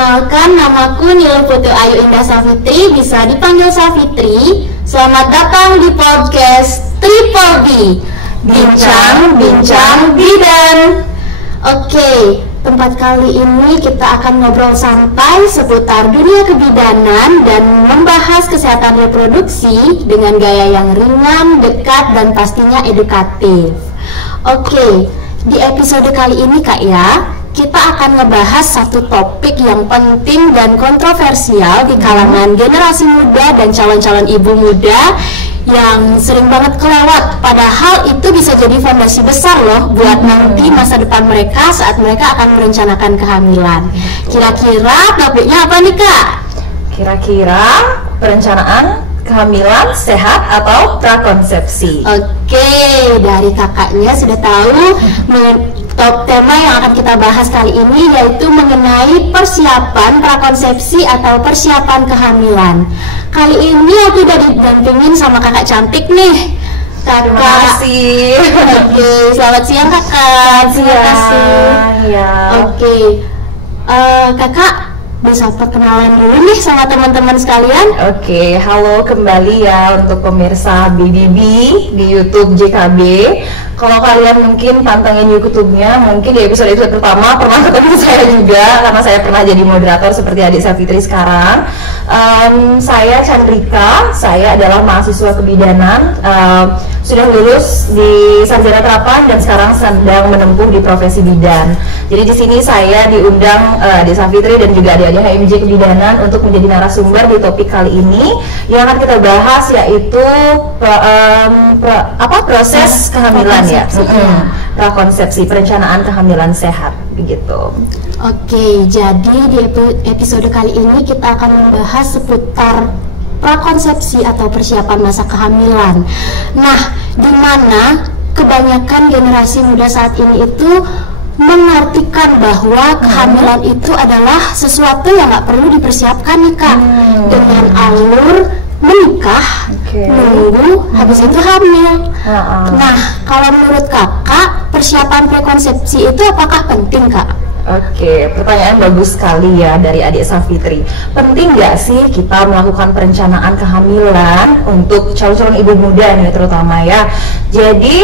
Perkenalkan, namaku Nilo Putu Ayu Indah Safitri, bisa dipanggil Safitri. Selamat datang di podcast Triple B, Bincang-Bincang Bidan. Oke, tempat kali ini kita akan ngobrol santai seputar dunia kebidanan dan membahas kesehatan reproduksi dengan gaya yang ringan, dekat, dan pastinya edukatif. Oke, di episode kali ini Kak ya, kita akan ngebahas satu topik yang penting dan kontroversial di kalangan generasi muda dan calon-calon ibu muda yang sering banget kelewat, padahal itu bisa jadi fondasi besar loh buat nanti masa depan mereka saat mereka akan merencanakan kehamilan. Kira-kira topiknya apa nih Kak? Kira-kira perencanaan kehamilan sehat atau prakonsepsi. Oke, dari kakaknya sudah tahu top tema yang akan kita bahas kali ini yaitu mengenai persiapan prakonsepsi atau persiapan kehamilan. Kali ini aku udah didampingin sama kakak cantik nih. Terima kasih. Oke, selamat siang kakak. Terima kasih. Ya. Oke, kakak bisa perkenalan dulu nih sama teman-teman sekalian. Oke, halo kembali ya untuk pemirsa BBB di YouTube JKB. Kalau kalian mungkin pantengin YouTube-nya, mungkin di episode pertama pernah ketemu saya juga karena saya pernah jadi moderator seperti adik Safitri sekarang. Saya Chandrika, saya adalah mahasiswa kebidanan, sudah lulus di sarjana terapan dan sekarang sedang menempuh di profesi bidan. Jadi di sini saya diundang adik Safitri dan juga adik-adik HMJ kebidanan untuk menjadi narasumber di topik kali ini yang akan kita bahas yaitu proses kehamilan ya, prakonsepsi, perencanaan kehamilan sehat begitu. Oke, jadi di episode kali ini kita akan membahas seputar prakonsepsi atau persiapan masa kehamilan. Nah, di mana kebanyakan generasi muda saat ini itu mengartikan bahwa kehamilan itu adalah sesuatu yang nggak perlu dipersiapkan nih Kak, dengan alur menikah, nunggu, habis itu hamil. Nah, kalau menurut kakak, persiapan prakonsepsi itu apakah penting Kak? Oke, pertanyaan bagus sekali ya dari adik Safitri. Penting nggak sih kita melakukan perencanaan kehamilan untuk calon-calon ibu muda nih terutama ya? Jadi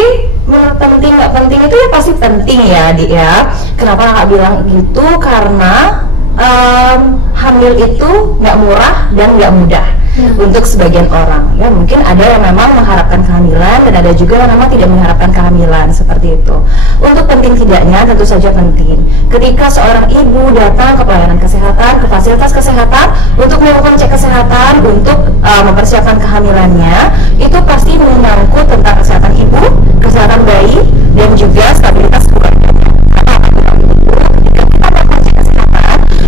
penting nggak penting itu ya pasti penting ya adik ya. Kenapa kakak bilang gitu? Karena hamil itu nggak murah dan nggak mudah untuk sebagian orang ya. Mungkin ada yang memang mengharapkan kehamilan dan ada juga yang memang tidak mengharapkan kehamilan seperti itu. Untuk penting tidaknya tentu saja penting ketika seorang ibu datang ke pelayanan kesehatan, ke fasilitas kesehatan untuk melakukan cek kesehatan untuk mempersiapkan kehamilannya, itu pasti menyangkut tentang kesehatan ibu, kesehatan bayi dan juga stabilitas keluarga.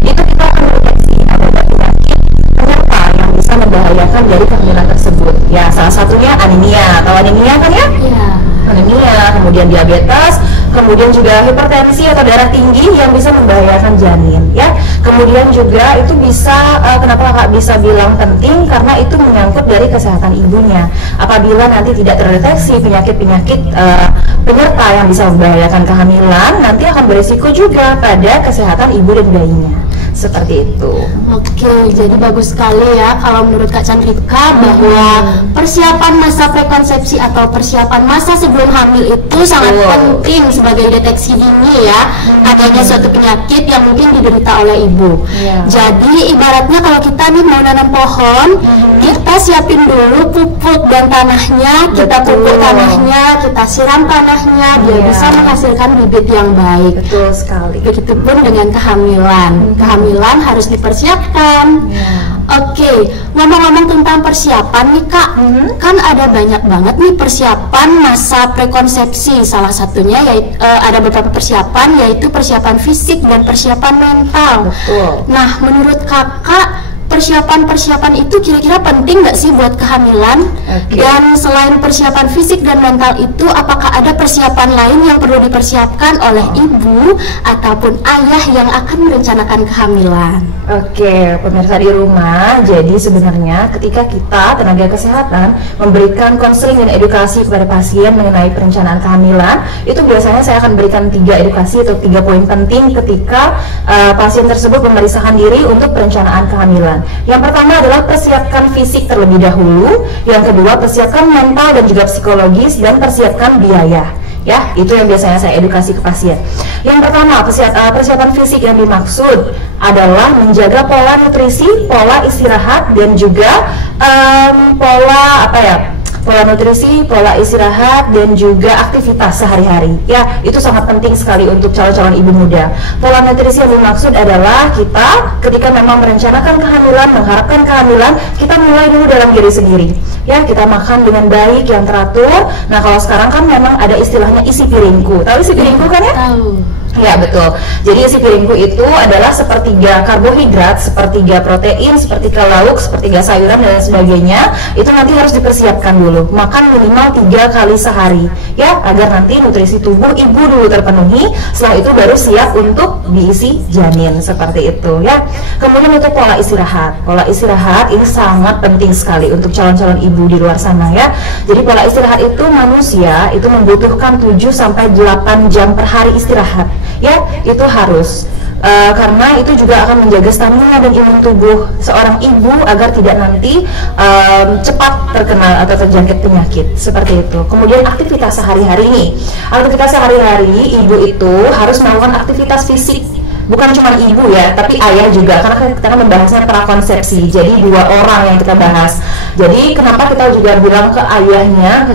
Itu kita akan mendeteksi ada penyakit penyerta yang bisa membahayakan dari kehamilan tersebut. Ya, salah satunya anemia. Tahu anemia kan ya? Iya. Anemia, kemudian diabetes, kemudian juga hipertensi atau darah tinggi yang bisa membahayakan janin. Ya, kemudian juga itu bisa kenapa kakak bisa bilang penting karena itu menyangkut dari kesehatan ibunya. Apabila nanti tidak terdeteksi penyakit-penyakit penyerta yang bisa membahayakan kehamilan, nanti akan berisiko juga pada kesehatan ibu dan bayinya. Seperti itu. Oke, jadi bagus sekali ya kalau menurut Kak Chandrika bahwa persiapan masa prakonsepsi atau persiapan masa sebelum hamil itu sangat penting sebagai deteksi dini ya adanya suatu penyakit yang mungkin diderita oleh ibu. Jadi ibaratnya kalau kita nih mau nanam pohon, kita siapin dulu pupuk dan tanahnya, kita pupuk tanahnya, kita siram tanahnya biar bisa menghasilkan bibit yang baik. Betul sekali. Begitupun dengan kehamilan. Kehamilan harus dipersiapkan. Oke, ngomong-ngomong tentang persiapan nih Kak, kan ada banyak banget nih persiapan masa prakonsepsi. Salah satunya yaitu ada beberapa persiapan yaitu persiapan fisik dan persiapan mental. Betul. Nah, menurut kakak persiapan-persiapan itu kira-kira penting nggak sih buat kehamilan? Dan selain persiapan fisik dan mental itu, apakah ada persiapan lain yang perlu dipersiapkan oleh ibu ataupun ayah yang akan merencanakan kehamilan? Oke, pemirsa di rumah, jadi sebenarnya ketika kita tenaga kesehatan memberikan konseling dan edukasi kepada pasien mengenai perencanaan kehamilan, itu biasanya saya akan berikan 3 edukasi atau 3 poin penting ketika pasien tersebut memeriksakan diri untuk perencanaan kehamilan. Yang pertama adalah persiapkan fisik terlebih dahulu, yang kedua persiapkan mental dan juga psikologis, dan persiapkan biaya. Ya, itu yang biasanya saya edukasi ke pasien. Yang pertama, persiapan fisik yang dimaksud adalah menjaga pola nutrisi, pola istirahat, dan juga pola nutrisi, pola istirahat, dan juga aktivitas sehari-hari. Ya, itu sangat penting sekali untuk calon-calon ibu muda. Pola nutrisi yang dimaksud adalah kita ketika memang merencanakan kehamilan, mengharapkan kehamilan, kita mulai dulu dalam diri sendiri. Ya, kita makan dengan baik, yang teratur. Nah, kalau sekarang kan memang ada istilahnya isi piringku. Tahu isi piringku kan ya? Tahu. Ya, betul. Jadi isi piringku itu adalah sepertiga karbohidrat, sepertiga protein, sepertiga lauk, sepertiga sayuran, dan sebagainya. Itu nanti harus dipersiapkan dulu. Makan minimal 3 kali sehari, ya, agar nanti nutrisi tubuh ibu dulu terpenuhi. Setelah itu baru siap untuk diisi janin, seperti itu, ya. Kemudian untuk pola istirahat. Pola istirahat ini sangat penting sekali untuk calon-calon ibu di luar sana, ya. Jadi pola istirahat itu manusia itu membutuhkan 7 sampai 8 jam per hari istirahat. Ya, itu harus karena itu juga akan menjaga stamina dan imun tubuh seorang ibu agar tidak nanti cepat terkena atau terjangkit penyakit, seperti itu. Kemudian aktivitas sehari-hari nih, aktivitas sehari-hari ibu itu harus melakukan aktivitas fisik. Bukan cuma ibu ya, tapi ayah juga, karena kita membahasnya prakonsepsi. Jadi 2 orang yang kita bahas. Jadi kenapa kita juga bilang ke ayahnya,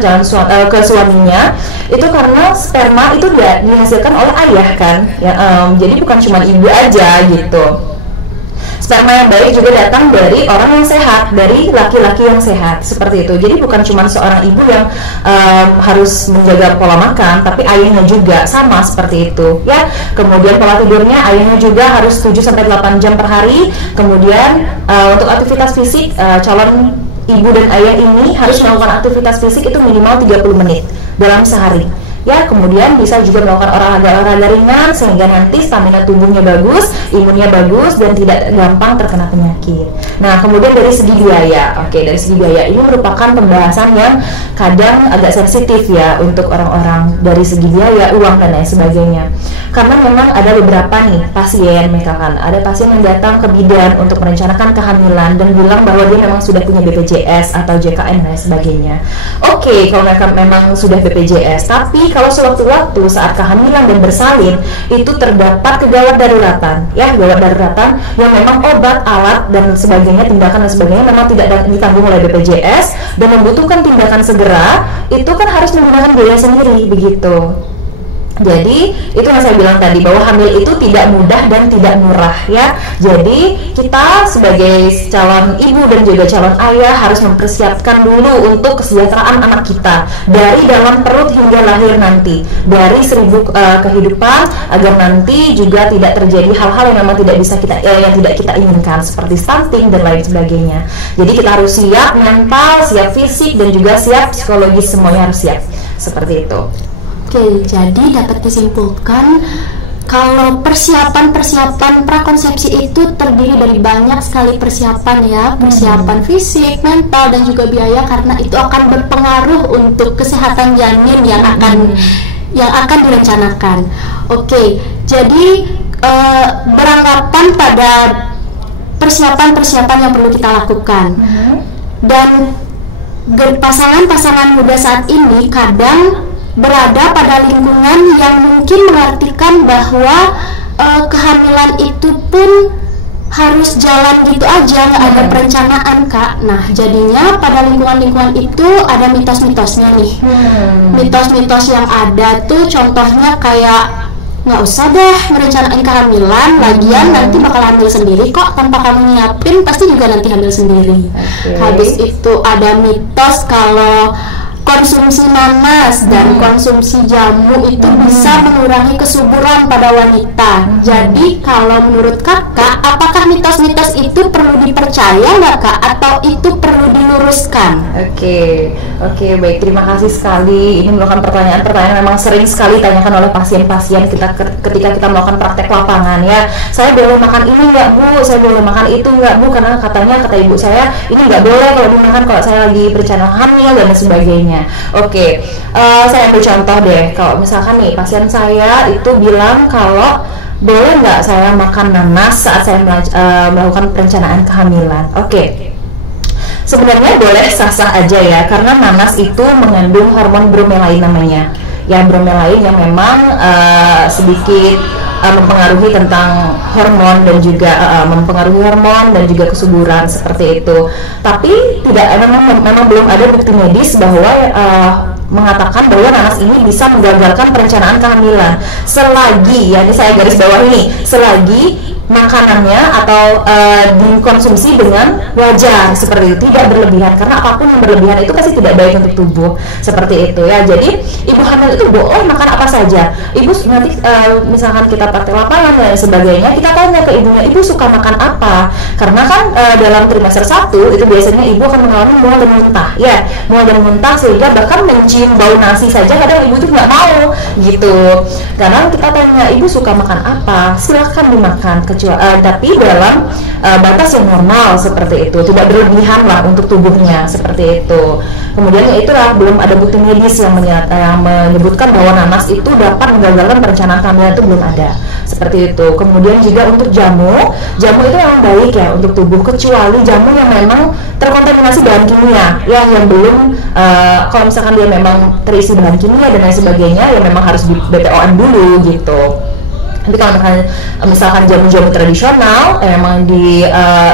ke suaminya, itu karena sperma itu dihasilkan oleh ayah kan. Ya, jadi bukan cuma ibu aja gitu. Sperma yang baik juga datang dari orang yang sehat, dari laki-laki yang sehat, seperti itu. Jadi bukan cuma seorang ibu yang harus menjaga pola makan, tapi ayahnya juga sama seperti itu, ya. Kemudian pola tidurnya ayahnya juga harus 7 sampai 8 jam per hari. Kemudian untuk aktivitas fisik, calon ibu dan ayah ini harus melakukan aktivitas fisik itu minimal 30 menit dalam sehari. Ya, kemudian bisa juga melakukan olahraga ringan sehingga nanti stamina tubuhnya bagus, imunnya bagus, dan tidak gampang terkena penyakit. Nah, kemudian dari segi biaya, dari segi biaya ini merupakan pembahasan yang kadang agak sensitif ya untuk orang-orang, dari segi biaya, uang, dan lain sebagainya. Karena memang ada beberapa nih pasien, misalkan ada pasien yang datang ke bidan untuk merencanakan kehamilan dan bilang bahwa dia memang sudah punya BPJS atau JKN dan lain sebagainya. Oke, kalau mereka memang sudah BPJS, tapi kalau sewaktu-waktu saat kehamilan dan bersalin itu terdapat kegawat daruratan, ya, gawat daruratan yang memang obat, alat, dan sebagainya, tindakan dan sebagainya memang tidak ditanggung oleh BPJS dan membutuhkan tindakan segera, itu kan harus menggunakan biaya sendiri, begitu. Jadi itu yang saya bilang tadi, bahwa hamil itu tidak mudah dan tidak murah, ya. Jadi kita sebagai calon ibu dan juga calon ayah harus mempersiapkan dulu untuk kesejahteraan anak kita dari dalam perut hingga lahir nanti, dari 1000 kehidupan, agar nanti juga tidak terjadi hal-hal yang memang tidak bisa yang tidak kita inginkan, seperti stunting dan lain sebagainya. Jadi kita harus siap mental, siap fisik, dan juga siap psikologis, semuanya harus siap, seperti itu. Oke, jadi dapat disimpulkan kalau persiapan prakonsepsi itu terdiri dari banyak sekali persiapan, ya, persiapan fisik, mental, dan juga biaya, karena itu akan berpengaruh untuk kesehatan janin yang akan direncanakan. Oke, jadi beranggapan pada persiapan-persiapan yang perlu kita lakukan. Dan pasangan-pasangan muda saat ini kadang berada pada lingkungan yang mungkin mengartikan bahwa kehamilan itu pun harus jalan gitu aja, nggak ada perencanaan, Kak. Nah, jadinya pada lingkungan-lingkungan itu ada mitos-mitosnya nih. Mitos-mitos yang ada tuh contohnya kayak, nggak usah deh merencanain kehamilan, lagian nanti bakal hamil sendiri kok, tanpa kamu nyiapin pasti juga nanti hamil sendiri. Habis itu ada mitos kalau konsumsi nanas dan konsumsi jamu itu bisa mengurangi kesuburan pada wanita. Jadi kalau menurut kakak, apakah mitos-mitos itu perlu dipercaya nggak kak, atau itu perlu diluruskan? Oke, baik, terima kasih sekali. Ini merupakan pertanyaan-pertanyaan memang sering sekali ditanyakan oleh pasien-pasien kita ketika kita melakukan praktek lapangan ya. Saya boleh makan ini nggak bu? Saya boleh makan itu nggak bu? Karena kata ibu saya ini nggak boleh kalau dimakan kalau saya lagi berencana hamil dan sebagainya. Saya ambil contoh deh. Kalau misalkan nih pasien saya itu bilang kalau boleh nggak saya makan nanas saat saya melakukan perencanaan kehamilan. Sebenarnya boleh sah-sah aja ya, karena nanas itu mengandung hormon bromelain namanya. Ya, bromelain yang memang sedikit mempengaruhi tentang hormon dan juga mempengaruhi hormon dan juga kesuburan seperti itu. Tapi memang belum ada bukti medis bahwa mengatakan bahwa nanas ini bisa menggagalkan perencanaan kehamilan selagi, ya ini saya garis bawah ini, selagi makanannya atau dikonsumsi dengan wajar seperti itu, tidak berlebihan, karena apapun yang berlebihan itu pasti tidak baik untuk tubuh seperti itu ya. Jadi ibu hamil itu boleh makan apa saja. Ibu nanti misalkan kita praktek lapangan dan sebagainya, kita tanya ke ibunya, ibu suka makan apa? Karena kan dalam trimester 1 itu biasanya ibu akan mengalami mual dan muntah ya, mual dan muntah, sehingga bahkan mencium bau nasi saja kadang ibu itu nggak mau gitu. Karena kita tanya, ibu suka makan apa? Silahkan dimakan, tapi dalam batas yang normal seperti itu, tidak berlebihan lah untuk tubuhnya seperti itu. Kemudian ya itulah, belum ada bukti medis yang menyebutkan bahwa nanas itu dapat menggagalkan perencanaan kehamilan, itu belum ada seperti itu. Kemudian juga untuk jamu itu memang baik ya untuk tubuh, kecuali jamu yang memang terkontaminasi bahan kimia yang belum kalau misalkan dia memang terisi bahan kimia dan lain sebagainya, ya memang harus di BPOM dulu gitu. Tapi kalau misalkan jamu-jamu tradisional memang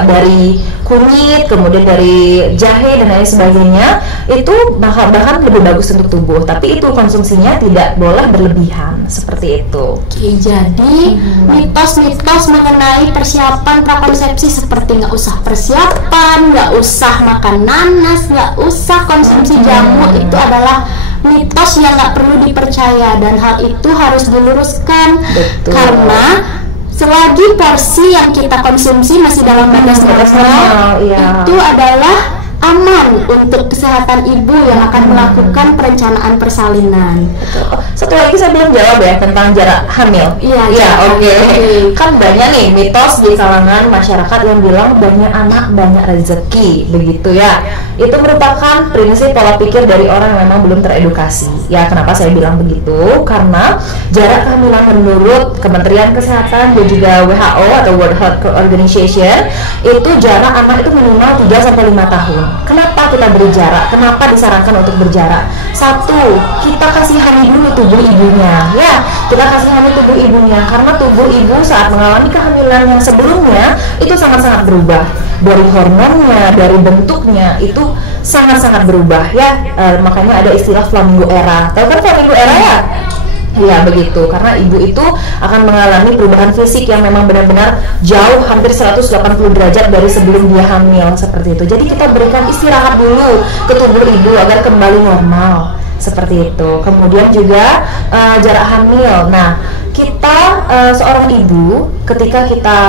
dari kunyit, kemudian dari jahe dan lain sebagainya, itu bahkan lebih bagus untuk tubuh, tapi itu konsumsinya tidak boleh berlebihan seperti itu. Jadi mitos-mitos mengenai persiapan prakonsepsi seperti nggak usah persiapan, nggak usah makan nanas, nggak usah konsumsi jamu, itu adalah mitos yang nggak perlu dipercaya, dan hal itu harus diluruskan. Betul. Karena selagi porsi yang kita konsumsi masih dalam batas normal, itu adalah aman untuk kesehatan ibu yang akan melakukan perencanaan persalinan. Satu lagi saya belum jawab ya tentang jarak hamil. Oke. Kan banyak nih mitos di kalangan masyarakat yang bilang banyak anak banyak rezeki, begitu ya. Itu merupakan prinsip pola pikir dari orang yang memang belum teredukasi. Ya, kenapa saya bilang begitu? Karena jarak kehamilan menurut Kementerian Kesehatan dan juga WHO atau World Health Organization, itu jarak anak itu minimal 3-5 tahun. Kenapa kita beri jarak? Kenapa disarankan untuk berjarak? Satu, kita kasihani dulu tubuh ibunya. Ya, kita kasihani tubuh ibunya, karena tubuh ibu saat mengalami kehamilan yang sebelumnya itu sangat-sangat berubah. Dari hormonnya, dari bentuknya, itu sangat-sangat berubah ya. Makanya ada istilah flamingo era. Tahu kan flamingo era ya? Ya begitu, karena ibu itu akan mengalami perubahan fisik yang memang benar-benar jauh, hampir 180 derajat dari sebelum dia hamil seperti itu. Jadi kita berikan istirahat dulu ke tubuh ibu agar kembali normal seperti itu. Kemudian juga jarak hamil. Nah, kita seorang ibu ketika kita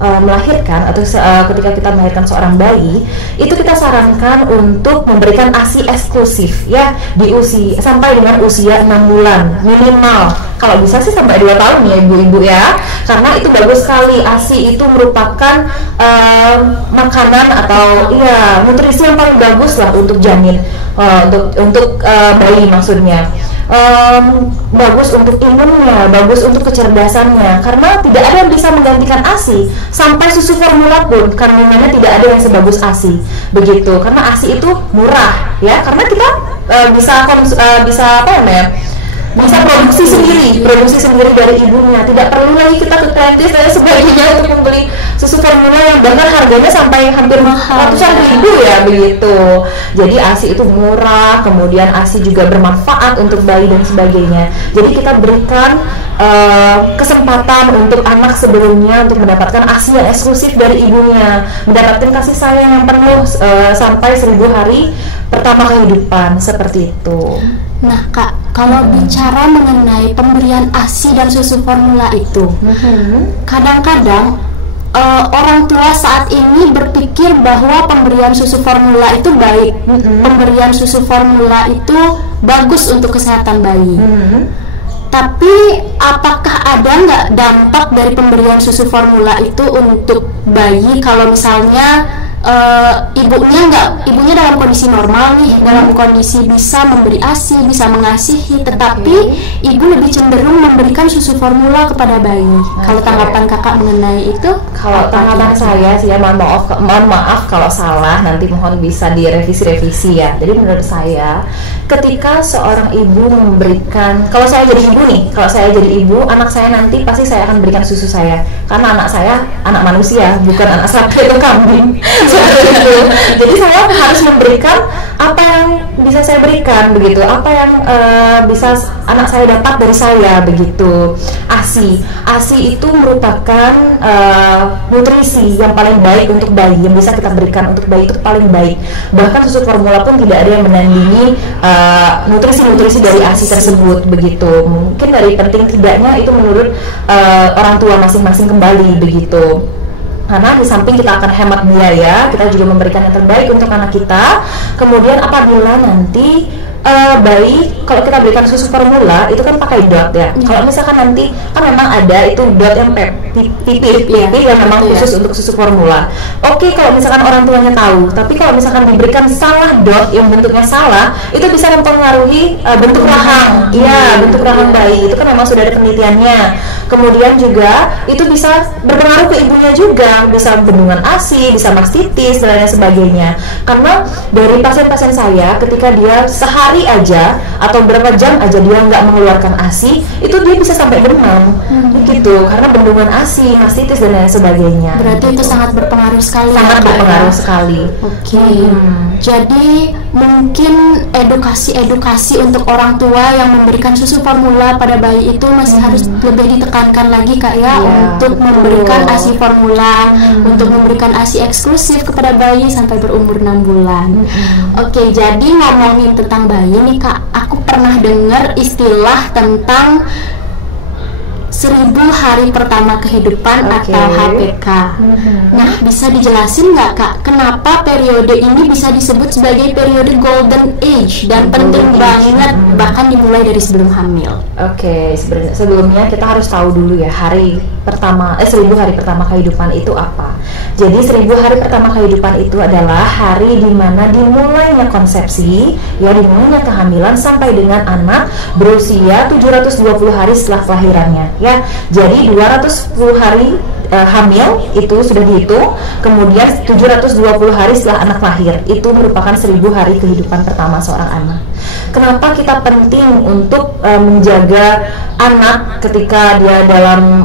melahirkan atau ketika kita melahirkan seorang bayi, itu kita sarankan untuk memberikan ASI eksklusif ya di usia sampai dengan usia 6 bulan minimal. Kalau bisa sih sampai 2 tahun ya ibu-ibu ya, karena itu bagus sekali. ASI itu merupakan makanan atau ya nutrisi yang paling bagus lah untuk janin, untuk bayi maksudnya. Bagus untuk imunnya, bagus untuk kecerdasannya, karena tidak ada yang bisa menggantikan ASI. Sampai susu formula pun kandungannya tidak ada yang sebagus ASI, begitu. Karena ASI itu murah ya, karena kita bisa apa namanya, bisa produksi sendiri dari ibunya, tidak perlu lagi kita ke kreatif dan sebagainya untuk membeli susu formula yang bahkan harganya sampai hampir ratusan ribu ya begitu. Jadi ASI itu murah, kemudian ASI juga bermanfaat untuk bayi dan sebagainya. Jadi kita berikan kesempatan untuk anak sebelumnya untuk mendapatkan ASI yang eksklusif dari ibunya, mendapatkan kasih sayang yang penuh sampai 1000 hari pertama kehidupan, seperti itu. Nah Kak, kalau bicara mengenai pemberian ASI dan susu formula itu, kadang-kadang orang tua saat ini berpikir bahwa pemberian susu formula itu baik, pemberian susu formula itu bagus untuk kesehatan bayi. Tapi apakah ada nggak dampak dari pemberian susu formula itu untuk bayi kalau misalnya ibunya dalam kondisi normal nih, dalam kondisi bisa memberi ASI, bisa mengasihi, tetapi ibu lebih cenderung memberikan susu formula kepada bayi. Kalau tanggapan kakak mengenai itu? Kalau tanggapan saya sih ya, mohon maaf kalau salah, nanti mohon bisa direvisi ya. Jadi menurut saya, ketika seorang ibu memberikan, kalau saya jadi ibu, anak saya nanti pasti saya akan berikan susu saya, karena anak saya anak manusia, bukan anak sapi atau kambing. Itu. Jadi saya harus memberikan apa yang bisa saya berikan begitu, apa yang bisa anak saya dapat dari saya begitu. ASI itu merupakan nutrisi yang paling baik untuk bayi, yang bisa kita berikan untuk bayi itu paling baik. Bahkan susu formula pun tidak ada yang menandingi nutrisi dari ASI tersebut begitu. Mungkin dari penting tidaknya itu menurut orang tua masing-masing kembali begitu. Karena di samping kita akan hemat biaya, kita juga memberikan yang terbaik untuk anak kita. Kemudian apabila nanti bayi, kalau kita berikan susu formula itu kan pakai dot ya. Kalau misalkan nanti kan memang ada itu dot yang pipi yang memang khusus untuk susu formula. Oke, kalau misalkan orang tuanya tahu, tapi kalau misalkan diberikan salah dot yang bentuknya salah, itu bisa mempengaruhi bentuk rahang. Iya, bentuk rahang bayi itu kan memang sudah ada penelitiannya. Kemudian juga itu bisa berpengaruh ke ibunya juga, bisa bendungan ASI, bisa mastitis dan lain sebagainya. Karena dari pasien-pasien saya, ketika dia sehari aja atau berapa jam aja dia nggak mengeluarkan ASI, itu dia bisa sampai demam, gitu. Karena bendungan ASI, mastitis dan lain sebagainya. Berarti itu sangat berpengaruh sekali. Sangat berpengaruh sekali. Oke. Jadi mungkin edukasi untuk orang tua yang memberikan susu formula pada bayi itu masih harus lebih ditekankan lagi Kak ya, untuk memberikan ASI formula, untuk memberikan ASI eksklusif kepada bayi sampai berumur 6 bulan. Oke, jadi ngomongin tentang bayi nih Kak, aku pernah dengar istilah tentang 1000 hari pertama kehidupan atau HPK. Nah, bisa dijelasin nggak Kak, kenapa periode ini bisa disebut sebagai periode golden age dan penting banget bahkan dimulai dari sebelum hamil? Oke, sebelumnya kita harus tahu dulu ya 1000 hari pertama kehidupan itu apa. Jadi 1000 hari pertama kehidupan itu adalah hari dimana dimulainya konsepsi, ya dimulainya kehamilan sampai dengan anak berusia 720 hari setelah kelahirannya. Ya, jadi 210 hari hamil itu sudah dihitung, kemudian 720 hari setelah anak lahir itu merupakan 1000 hari kehidupan pertama seorang anak. Kenapa kita penting untuk menjaga anak ketika dia dalam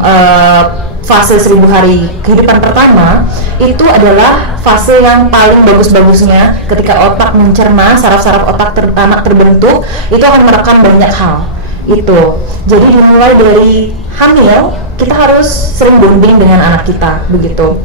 fase 1000 hari kehidupan pertama? Itu adalah fase yang paling bagus-bagusnya ketika otak mencerna, saraf-saraf otak anak terbentuk, itu akan merekam banyak hal. Itu jadi dimulai dari hamil kita harus sering bonding dengan anak kita begitu.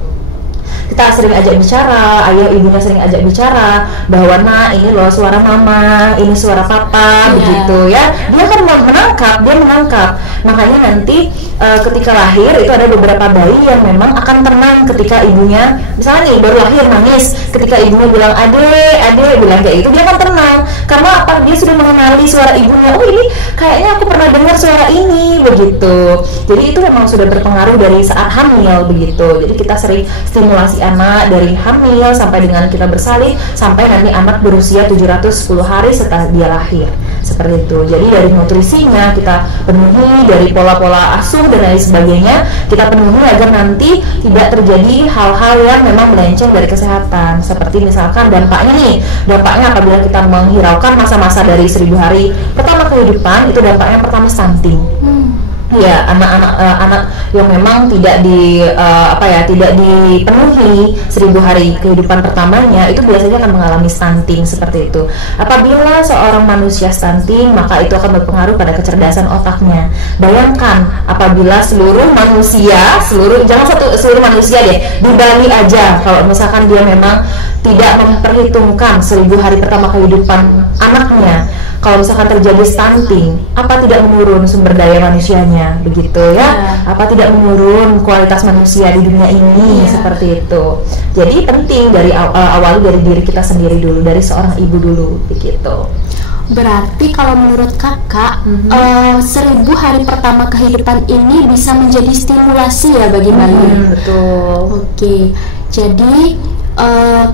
Kita sering ajak bicara, ayah ibunya sering ajak bicara bahwa nah ini loh suara mama, ini suara papa, begitu ya. Dia kan dia menangkap. Makanya nanti ketika lahir itu ada beberapa bayi yang memang akan tenang ketika ibunya, misalnya nih baru lahir nangis, ketika ibunya bilang ade bilang kayak itu, dia akan tenang. Karena apa? Dia sudah mengenali suara ibunya. Oh ini kayaknya aku pernah dengar suara ini, begitu. Jadi itu memang sudah berpengaruh dari saat hamil begitu. Jadi kita sering stimulasi anak dari hamil sampai dengan kita bersalin sampai nanti anak berusia 710 hari setelah dia lahir, seperti itu. Jadi dari nutrisinya kita penuhi, dari pola-pola asuh dan lain sebagainya kita penuhi agar nanti tidak terjadi hal-hal yang memang melenceng dari kesehatan. Seperti misalkan dampaknya apabila kita menghiraukan masa-masa dari 1000 hari pertama kehidupan, itu dampaknya yang pertama stunting. ya anak yang memang tidak tidak dipenuhi 1000 hari kehidupan pertamanya, itu biasanya akan mengalami stunting seperti itu. Apabila seorang manusia stunting, maka itu akan berpengaruh pada kecerdasan otaknya. Bayangkan apabila seluruh manusia deh di Bali aja, kalau misalkan dia memang tidak memperhitungkan 1000 hari pertama kehidupan anaknya, kalau misalkan terjadi stunting, apa tidak menurun sumber daya manusianya, begitu ya? Apa tidak menurun kualitas manusia di dunia ini, seperti itu. Jadi penting dari awal dari diri kita sendiri dulu, dari seorang ibu dulu, begitu. Berarti kalau menurut kakak, 1000 hari pertama kehidupan ini bisa menjadi stimulasi ya bagi bayi. Betul. Oke, jadi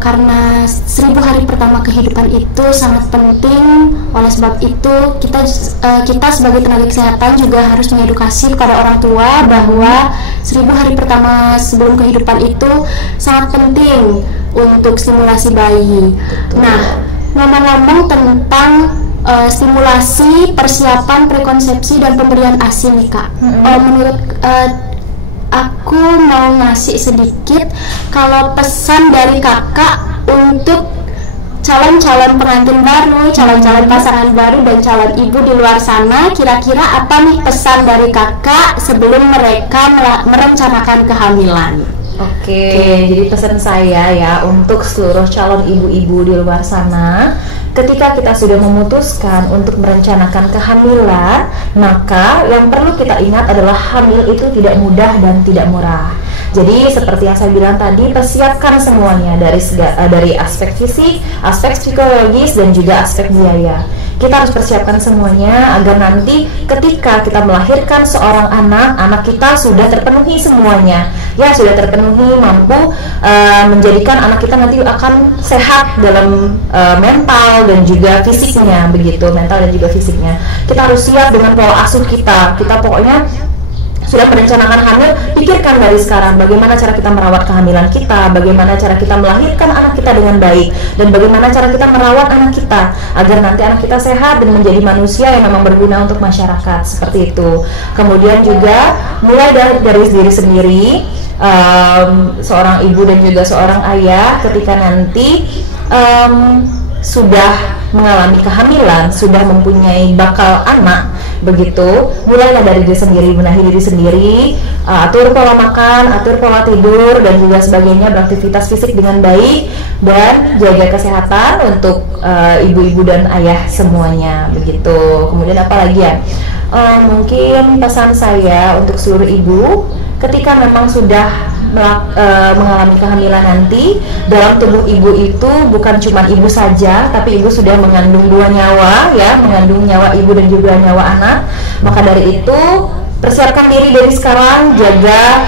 karena 1000 hari pertama kehidupan itu sangat penting, oleh sebab itu kita sebagai tenaga kesehatan juga harus mengedukasi kepada orang tua bahwa 1000 hari pertama sebelum kehidupan itu sangat penting untuk stimulasi bayi. Nah, ngomong-ngomong tentang stimulasi, persiapan, prekonsepsi, dan pemberian ASI nih Kak, menurut aku mau ngasih sedikit kalau pesan dari kakak untuk calon-calon pengantin baru, calon-calon pasangan baru, dan calon ibu di luar sana. Kira-kira apa nih pesan dari kakak sebelum mereka merencanakan kehamilan? Oke, jadi pesan saya ya untuk seluruh calon ibu-ibu di luar sana, ketika kita sudah memutuskan untuk merencanakan kehamilan, maka yang perlu kita ingat adalah hamil itu tidak mudah dan tidak murah. Jadi seperti yang saya bilang tadi, persiapkan semuanya dari aspek fisik, aspek psikologis, dan juga aspek biaya. Kita harus persiapkan semuanya agar nanti ketika kita melahirkan seorang anak kita sudah terpenuhi semuanya. Ya, sudah terpenuhi, mampu menjadikan anak kita nanti akan sehat dalam mental dan juga fisiknya, begitu, mental dan juga fisiknya. Kita harus siap dengan pola asuh kita. Kita pokoknya sudah merencanakan hamil, pikirkan dari sekarang bagaimana cara kita merawat kehamilan kita, bagaimana cara kita melahirkan anak kita dengan baik, dan bagaimana cara kita merawat anak kita agar nanti anak kita sehat dan menjadi manusia yang memang berguna untuk masyarakat, seperti itu. Kemudian juga mulai dari diri sendiri, seorang ibu dan juga seorang ayah ketika nanti sudah mengalami kehamilan, sudah mempunyai bakal anak, begitu, mulailah dari diri sendiri, benahi diri sendiri, atur pola makan, atur pola tidur, dan juga sebagainya, beraktivitas fisik dengan baik, dan jaga kesehatan untuk ibu-ibu dan ayah semuanya, begitu. Kemudian apa lagi ya? Mungkin pesan saya untuk seluruh ibu, ketika memang sudah mengalami kehamilan nanti, dalam tubuh ibu itu bukan cuma ibu saja, tapi ibu sudah mengandung 2 nyawa, ya, mengandung nyawa ibu dan juga nyawa anak. Maka dari itu persiapkan diri dari sekarang, jaga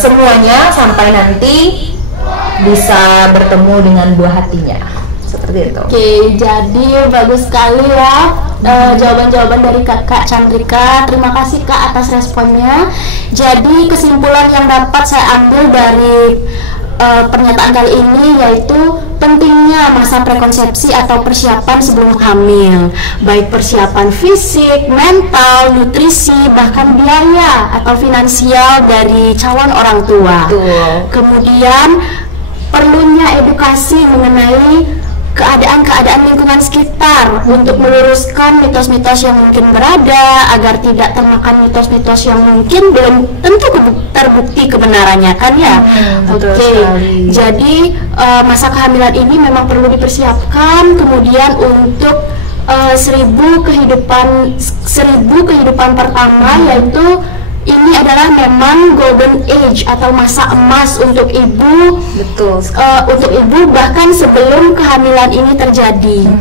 semuanya sampai nanti bisa bertemu dengan buah hatinya, seperti itu. Oke, jadi bagus sekali ya jawaban-jawaban dari Kakak Chandrika. Terima kasih Kak atas responnya. Jadi kesimpulan yang dapat saya ambil dari pernyataan kali ini yaitu pentingnya masa prekonsepsi atau persiapan sebelum hamil, baik persiapan fisik, mental, nutrisi, bahkan biaya atau finansial dari calon orang tua. Kemudian perlunya edukasi mengenai keadaan-keadaan lingkungan sekitar untuk meluruskan mitos-mitos yang mungkin berada agar tidak termakan mitos-mitos yang mungkin belum tentu terbukti kebenarannya, kan ya. Oke. Jadi masa kehamilan ini memang perlu dipersiapkan. Kemudian untuk 1000 kehidupan pertama, yaitu ini adalah memang golden age atau masa emas untuk ibu. Betul. Untuk ibu bahkan sebelum kehamilan ini terjadi.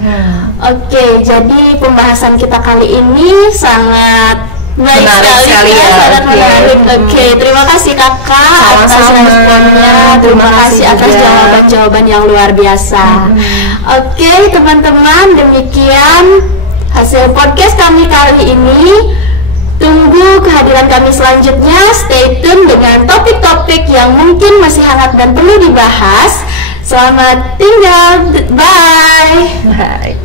Oke, jadi pembahasan kita kali ini sangat baik sekali ya, sangat menarik. Oke, terima kasih Kakak atas responnya. Terima kasih atas jawaban-jawaban yang luar biasa. Oke, teman-teman, demikian hasil podcast kami kali ini. Tunggu kehadiran kami selanjutnya. Stay tune dengan topik-topik yang mungkin masih hangat dan perlu dibahas. Selamat tinggal. Bye.